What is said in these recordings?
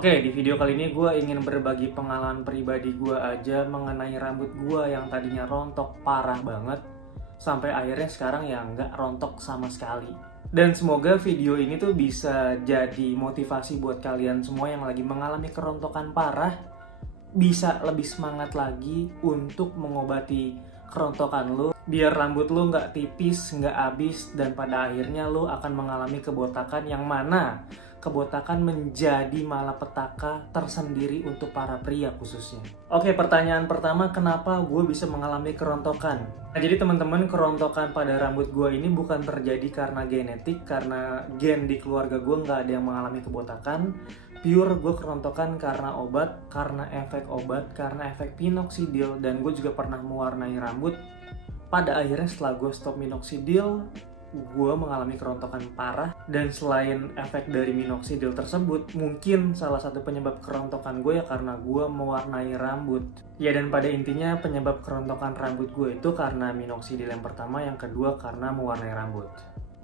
Oke, di video kali ini gue ingin berbagi pengalaman pribadi gue aja mengenai rambut gue yang tadinya rontok parah banget sampai akhirnya sekarang ya nggak rontok sama sekali. Dan semoga video ini tuh bisa jadi motivasi buat kalian semua yang lagi mengalami kerontokan parah, bisa lebih semangat lagi untuk mengobati kerontokan lo, biar rambut lo nggak tipis, nggak habis, dan pada akhirnya lo akan mengalami kebotakan yang mana kebotakan menjadi malapetaka tersendiri untuk para pria khususnya. Oke, pertanyaan pertama, kenapa gue bisa mengalami kerontokan? Nah, jadi teman-teman, kerontokan pada rambut gue ini bukan terjadi karena genetik, karena gen di keluarga gue nggak ada yang mengalami kebotakan. Pure gue kerontokan karena obat, karena efek minoxidil, dan gue juga pernah mewarnai rambut. Pada akhirnya setelah gue stop minoxidil, gue mengalami kerontokan parah, dan selain efek dari minoxidil tersebut, mungkin salah satu penyebab kerontokan gue ya karena gue mewarnai rambut. Ya, dan pada intinya penyebab kerontokan rambut gue itu karena minoxidil yang pertama, yang kedua karena mewarnai rambut.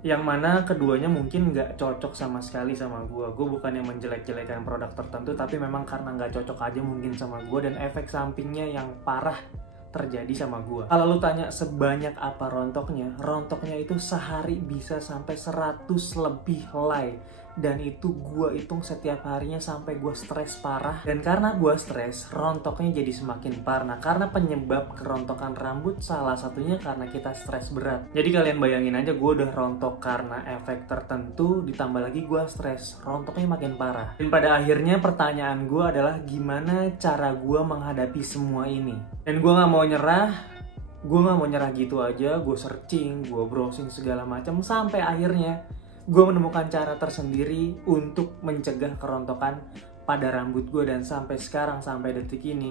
Yang mana keduanya mungkin nggak cocok sama sekali sama gue. Gue bukan yang menjelek-jelekan produk tertentu, tapi memang karena nggak cocok aja mungkin sama gue, dan efek sampingnya yang parah terjadi sama gue. Kalau lu tanya sebanyak apa rontoknya itu sehari bisa sampai 100 lebih helai, dan itu gue hitung setiap harinya sampai gue stres parah. Dan karena gue stres, rontoknya jadi semakin parah. Nah, karena penyebab kerontokan rambut salah satunya karena kita stres berat. Jadi kalian bayangin aja, gue udah rontok karena efek tertentu, ditambah lagi gue stres, rontoknya makin parah. Dan pada akhirnya pertanyaan gue adalah gimana cara gue menghadapi semua ini. Dan gue gak mau nyerah gitu aja. Gue searching, gue browsing segala macam, sampai akhirnya gue menemukan cara tersendiri untuk mencegah kerontokan pada rambut gue. Dan sampai sekarang, sampai detik ini,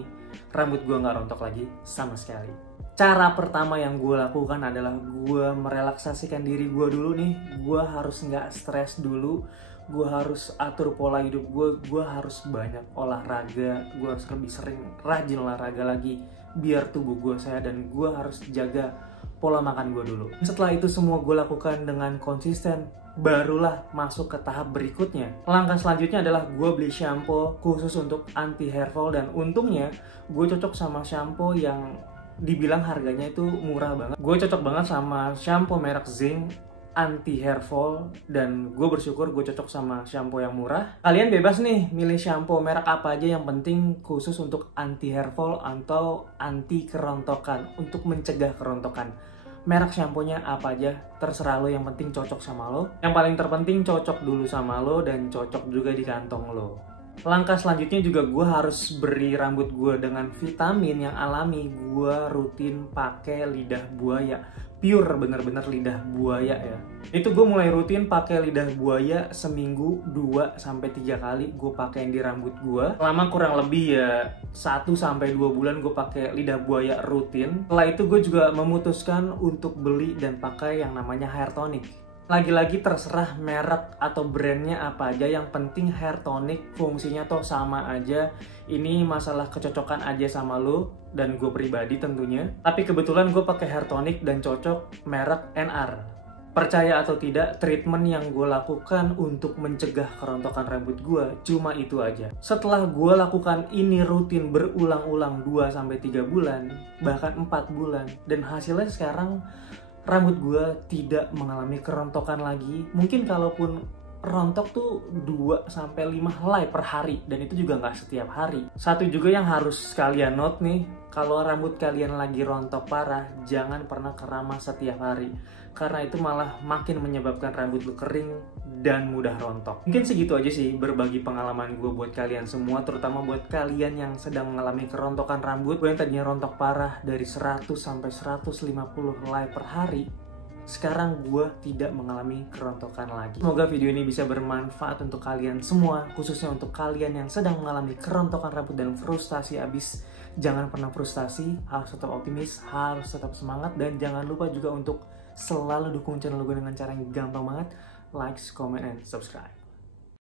rambut gue gak rontok lagi sama sekali. Cara pertama yang gue lakukan adalah gue merelaksasikan diri gue dulu nih. Gue harus gak stres dulu. Gue harus atur pola hidup gue harus banyak olahraga, gue harus lebih sering rajin olahraga lagi biar tubuh gue sehat, dan gue harus jaga pola makan gue dulu. Setelah itu semua gue lakukan dengan konsisten, barulah masuk ke tahap berikutnya. Langkah selanjutnya adalah gue beli shampoo khusus untuk anti hair fall, dan untungnya gue cocok sama shampoo yang dibilang harganya itu murah banget. Gue cocok banget sama shampoo merek Zinc anti hair fall, dan gue bersyukur gue cocok sama shampoo yang murah. Kalian bebas nih milih shampoo merek apa aja, yang penting khusus untuk anti hair fall atau anti kerontokan, untuk mencegah kerontokan. Merek shampoo-nya apa aja terserah lo, yang penting cocok sama lo. Yang paling terpenting cocok dulu sama lo dan cocok juga di kantong lo. Langkah selanjutnya juga gue harus beri rambut gue dengan vitamin yang alami. Gue rutin pakai lidah buaya, pure bener-bener lidah buaya ya. Itu gue mulai rutin pakai lidah buaya seminggu 2-3 kali gue pakein di rambut gue. Lama kurang lebih ya 1-2 bulan gue pakai lidah buaya rutin. Setelah itu gue juga memutuskan untuk beli dan pakai yang namanya hair tonic. Lagi-lagi terserah merek atau brandnya apa aja, yang penting hair tonic fungsinya tuh sama aja. Ini masalah kecocokan aja sama lo dan gue pribadi tentunya. Tapi kebetulan gue pakai hair tonic dan cocok merek NR. Percaya atau tidak, treatment yang gue lakukan untuk mencegah kerontokan rambut gue cuma itu aja. Setelah gue lakukan ini rutin berulang-ulang 2-3 bulan, bahkan 4 bulan, dan hasilnya sekarang rambut gue tidak mengalami kerontokan lagi. Mungkin kalaupun rontok tuh 2-5 helai per hari, dan itu juga nggak setiap hari. Satu juga yang harus kalian note nih, kalau rambut kalian lagi rontok parah, jangan pernah keramas setiap hari, karena itu malah makin menyebabkan rambut lu kering dan mudah rontok. Mungkin segitu aja sih berbagi pengalaman gue buat kalian semua, terutama buat kalian yang sedang mengalami kerontokan rambut. Gue yang tadinya rontok parah dari 100-150 helai per hari, sekarang gue tidak mengalami kerontokan lagi. Semoga video ini bisa bermanfaat untuk kalian semua, khususnya untuk kalian yang sedang mengalami kerontokan rambut dan frustasi abis. Jangan pernah frustasi, harus tetap optimis, harus tetap semangat, dan jangan lupa juga untuk selalu dukung channel gue dengan cara yang gampang banget. Like, comment, and subscribe.